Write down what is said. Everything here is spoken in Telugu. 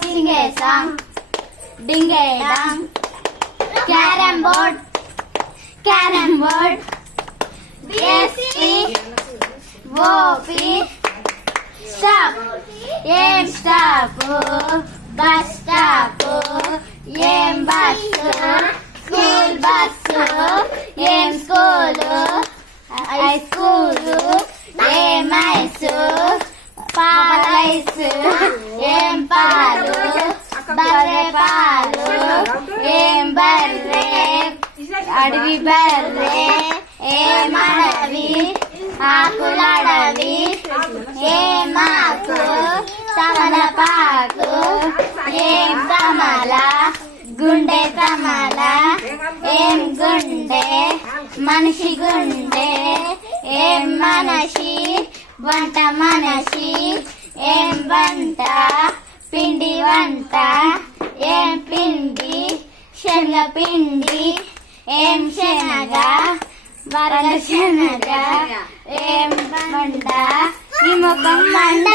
sing a song, ding a dong. Carrom board, S-T-O-P, stop, aim stop, bus stop, aim bus, school bus, aim school, high school, aim ice, పాలైస్ ఏం పాలు బర్రె పాలు ఏం బర్రె అడవి బర్రె ఏం అడవి ఆకులడవి ఏమాకు తమలపాకు ఏం కమల గుండె కమల ఏం గుండె మనిషి గుండె ఏం మనషి వంట మనషి ఏం వంట పిండి వంట ఏం పిండి శనగ పిండి ఏం శనగ వరగ శనగ ఏం బండ ఈ ముఖం మండ